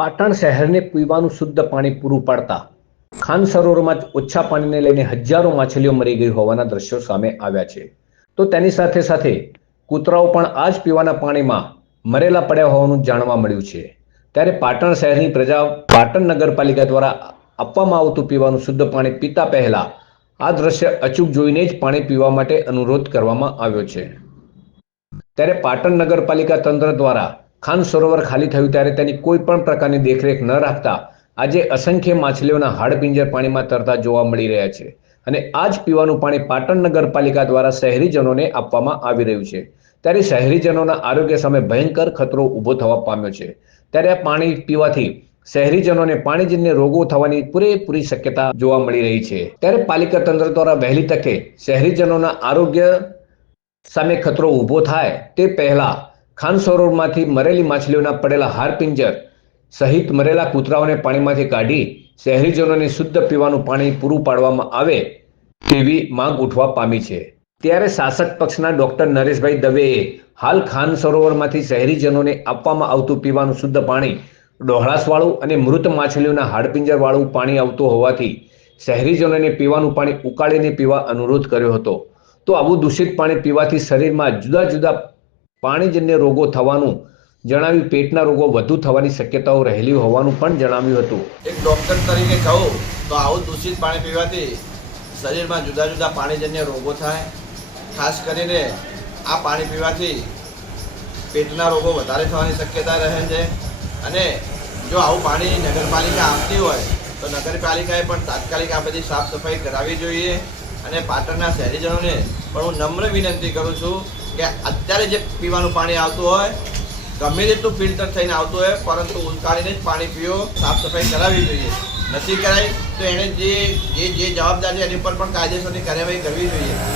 પાટણ શહેરને પીવાનું શુદ્ધ પાણી પૂરું પાડતા ખાન સરોવરમાં ઓછા પાણીને લઈને હજારો માછલીઓ મરી ગઈ હોવાના દ્રશ્યો સામે આવ્યા છે. તો તેની સાથે સાથે કૂતરાઓ પણ આ જ પીવાના પાણીમાં મરેલા પડ્યા હોવાનું જાણવા મળ્યું છે. ત્યારે પાટણ શહેરની પ્રજા પાટણ નગરપાલિકા દ્વારા આપવામાં આવતું પીવાનું શુદ્ધ પાણી પીતા પહેલા આ દ્રશ્ય અચૂક જોઈને જ પાણી પીવા માટે અનુરોધ કરવામાં આવ્યો છે. ત્યારે પાટણ નગરપાલિકા તંત્ર દ્વારા ખાન સરોવર ખાલી થયું ત્યારે તેની કોઈ પણ પ્રકારની દેખરેખ ન રાખતા આજે અસંખ્ય માછલીઓના હાડપિંજર પાણીમાં તરતા જોવા મળી રહ્યા છે. અને આ જ પીવાનું પાણી પાટણ નગરપાલિકા દ્વારા શહેરીજનોને આપવામાં આવી રહ્યું છે. ત્યારે શહેરીજનોના આરોગ્ય સામે ભયંકર ખતરો ઊભો થવા પામ્યો છે. ત્યારે આ પાણી પીવાથી શહેરીજનોને પાણીજન્ય રોગો થવાની પૂરેપૂરી શક્યતા જોવા મળી રહી છે. ત્યારે પાલિકા તંત્ર દ્વારા વહેલી તકે શહેરીજનોના આરોગ્ય સામે ખતરો ઊભો થાય તે પહેલા ખાન સરોવરમાંથી મરેલી માછલીઓના પડેલા હાડપિંજર સહિત મરેલા કૂતરાઓને પાણીમાંથી કાઢી શહેરીજનોને શુદ્ધ પીવાનું પાણી પૂરું પાડવામાં આવે તેવી માંગ ઉઠવા પામી છે. ત્યારે શાસક પક્ષના ડોક્ટર નરેશભાઈ દવેએ હાલ ખાન સરોવરમાંથી શહેરીજનોને આપવામાં આવતું પીવાનું શુદ્ધ પાણી ડોહળાસવાળું અને મૃત માછલીઓના હાડપિંજરવાળું પાણી આવતું હોવાથી શહેરીજનોને પીવાનું પાણી ઉકાળીને પીવા અનુરોધ કર્યો હતો. તો આવું દૂષિત પાણી પીવાથી શરીરમાં જુદા જુદા પાણીજન્ય રોગો થવાનું જણાવી પેટના રોગો વધુ થવાની શક્યતાઓ રહેલી હોવાનું પણ જણાવ્યું હતું. એક ડૉક્ટર તરીકે કહું તો આવું દૂષિત પાણી પીવાથી શરીરમાં જુદા જુદા પાણીજન્ય રોગો થાય. ખાસ કરીને આ પાણી પીવાથી પેટના રોગો વધારે થવાની શક્યતા રહે છે. અને જો આવું પાણી નગરપાલિકા આપતી હોય તો નગરપાલિકાએ પણ તાત્કાલિક આ બધી સાફ સફાઈ કરાવવી જોઈએ. અને પાટણના શહેરીજનોને પણ હું નમ્ર વિનંતી કરું છું કે અત્યારે જે પીવાનું પાણી આવતું હોય ગમે તેટલું ફિલ્ટર થઈને આવતું હોય પરંતુ ઉકાળીને જ પાણી પીવો, સાફ સફાઈ કરાવવી જોઈએ. નથી કરાય તો એને જે જવાબદાર છે એની પર પણ કાયદેસરની કાર્યવાહી કરવી જોઈએ.